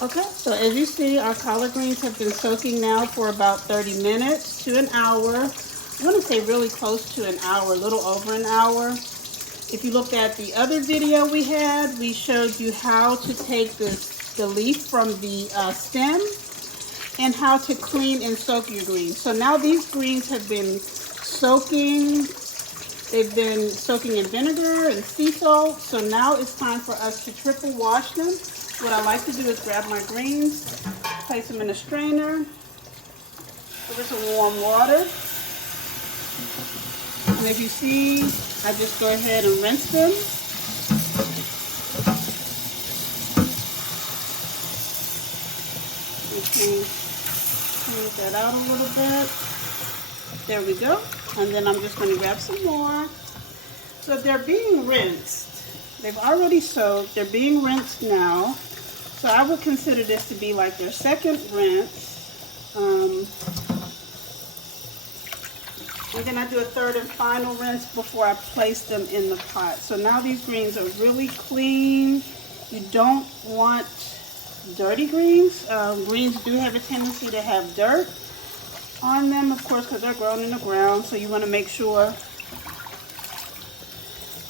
Okay, so as you see, our collard greens have been soaking now for about 30 minutes to an hour. I want to say really close to an hour, a little over an hour. If you look at the other video we had, we showed you how to take the leaf from the stem and how to clean and soak your greens. So now these greens have been soaking. They've been soaking in vinegar and sea salt. So now it's time for us to triple wash them. What I like to do is grab my greens, place them in a strainer, give it some warm water. And as you see, I just go ahead and rinse them. Okay, clean that out a little bit. There we go. And then I'm just going to grab some more. So they're being rinsed. They've already soaked. They're being rinsed now. So I would consider this to be like their second rinse. And then I do a third and final rinse before I place them in the pot. So now these greens are really clean. You don't want dirty greens. Greens do have a tendency to have dirt on them, of course, because they're grown in the ground. So you want to make sure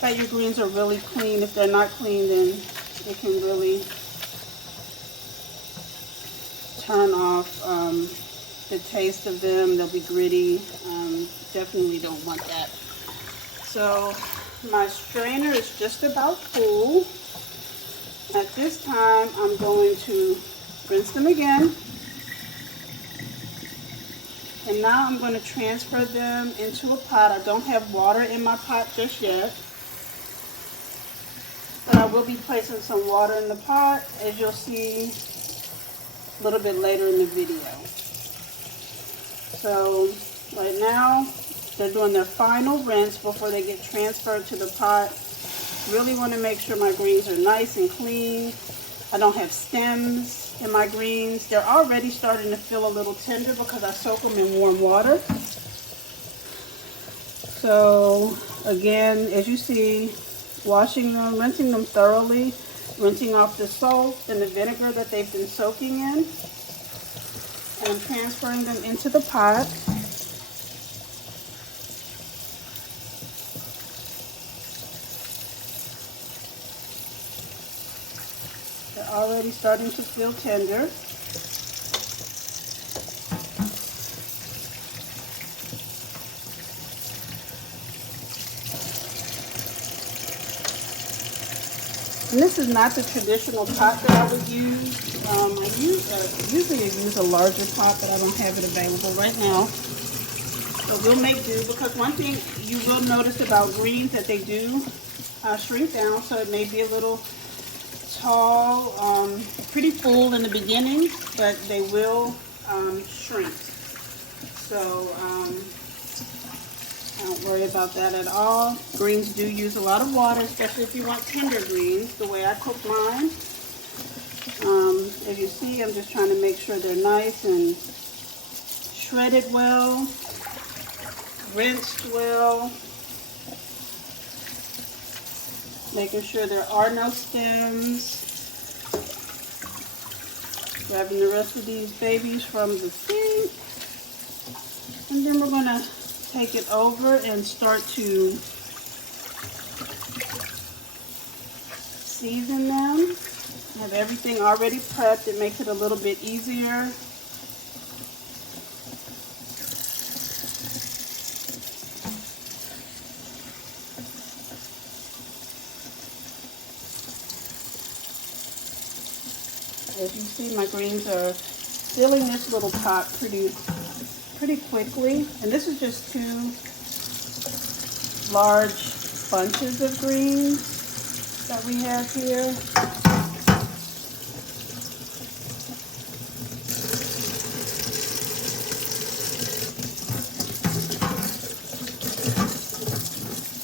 that your greens are really clean. If they're not clean, then it can really turn off the taste of them. They'll be gritty. Definitely don't want that. So my strainer is just about full. At this time, I'm going to rinse them again. And now I'm going to transfer them into a pot. I don't have water in my pot just yet. But I will be placing some water in the pot, as you'll see a little bit later in the video. So right now, they're doing their final rinse before they get transferred to the pot. Really want to make sure my greens are nice and clean. I don't have stems in my greens. They're already starting to feel a little tender because I soak them in warm water. So again, as you see, washing them, rinsing them thoroughly, rinsing off the salt and the vinegar that they've been soaking in, and transferring them into the pot. They're already starting to feel tender. And this is not the traditional pot that I would use. Usually I use a larger pot, but I don't have it available right now. So we'll make do, because one thing you will notice about greens that they do shrink down. So it may be a little tall, pretty full in the beginning, but they will shrink. So don't worry about that at all. Greens do use a lot of water, especially if you want tender greens, the way I cook mine. As you see, I'm just trying to make sure they're nice and shredded well, rinsed well, making sure there are no stems. Grabbing the rest of these babies from the sink. And then we're going to take it over and start to season them. I have everything already prepped. It makes it a little bit easier. As you see, my greens are filling this little pot pretty quickly. And this is just 2 large bunches of greens that we have here.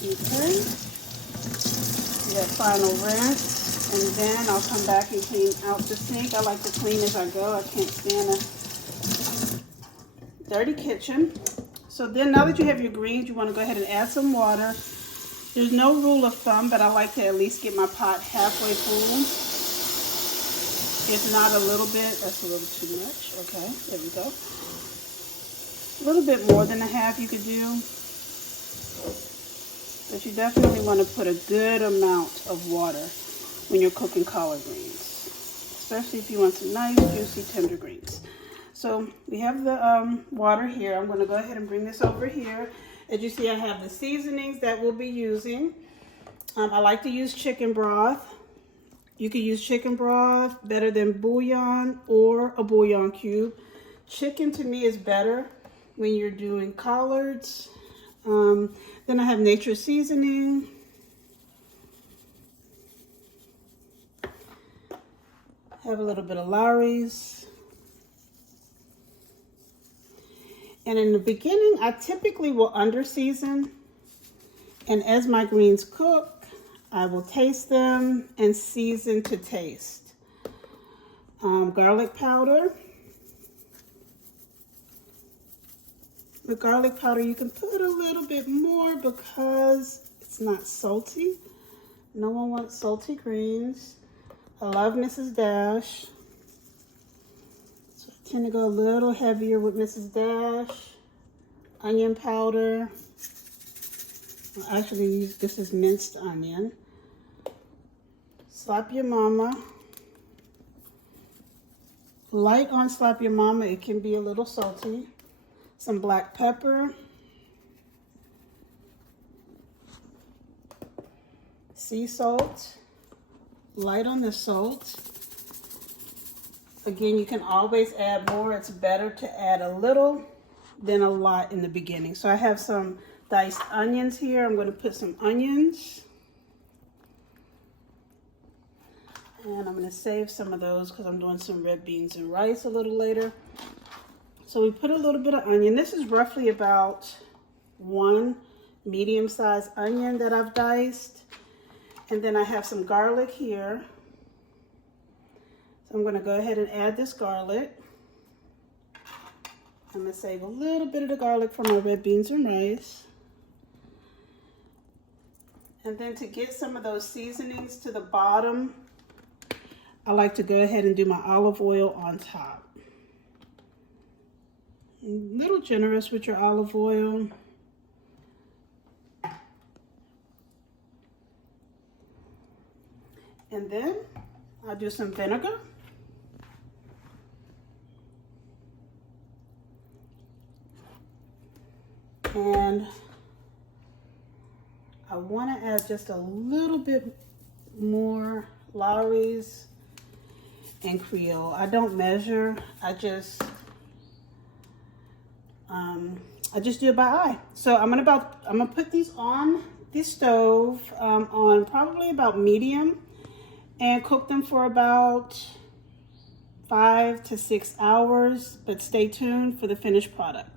Okay. We have final rinse. And then I'll come back and clean out the sink. I like to clean as I go. I can't stand a dirty kitchen. So then now that you have your greens, you want to go ahead and add some water. There's no rule of thumb, but I like to at least get my pot halfway full. If not a little bit, that's a little too much. Okay, there we go. A little bit more than a half you could do. But you definitely want to put a good amount of water when you're cooking collard greens, especially if you want some nice, juicy, tender greens. So we have the water here. I'm going to go ahead and bring this over here. As you see, I have the seasonings that we'll be using. I like to use chicken broth. You can use chicken broth better than bouillon or a bouillon cube. Chicken to me is better when you're doing collards. Then I have Nature Seasoning. Have a little bit of Lawry's. And in the beginning, I typically will under season. And as my greens cook, I will taste them and season to taste. Garlic powder. The garlic powder, you can put a little bit more because it's not salty. No one wants salty greens. I love Mrs. Dash. So I tend to go a little heavier with Mrs. Dash. Onion powder. Well, actually, this is minced onion. Slap Your Mama. Light on Slap Your Mama, it can be a little salty. Some black pepper, sea salt, light on the salt. Again, you can always add more. It's better to add a little than a lot in the beginning. So I have some diced onions here. I'm going to put some onions. And I'm going to save some of those because I'm doing some red beans and rice a little later. So we put a little bit of onion. This is roughly about one medium-sized onion that I've diced. And then I have some garlic here. So I'm going to go ahead and add this garlic. I'm going to save a little bit of the garlic for my red beans and rice. And then to get some of those seasonings to the bottom, I like to go ahead and do my olive oil on top. A little generous with your olive oil. And then I'll do some vinegar. And I want to add just a little bit more Lawry's and Creole. I don't measure. I just do it by eye. So I'm gonna put these on the stove on probably about medium and cook them for about 5 to 6 hours, but stay tuned for the finished product.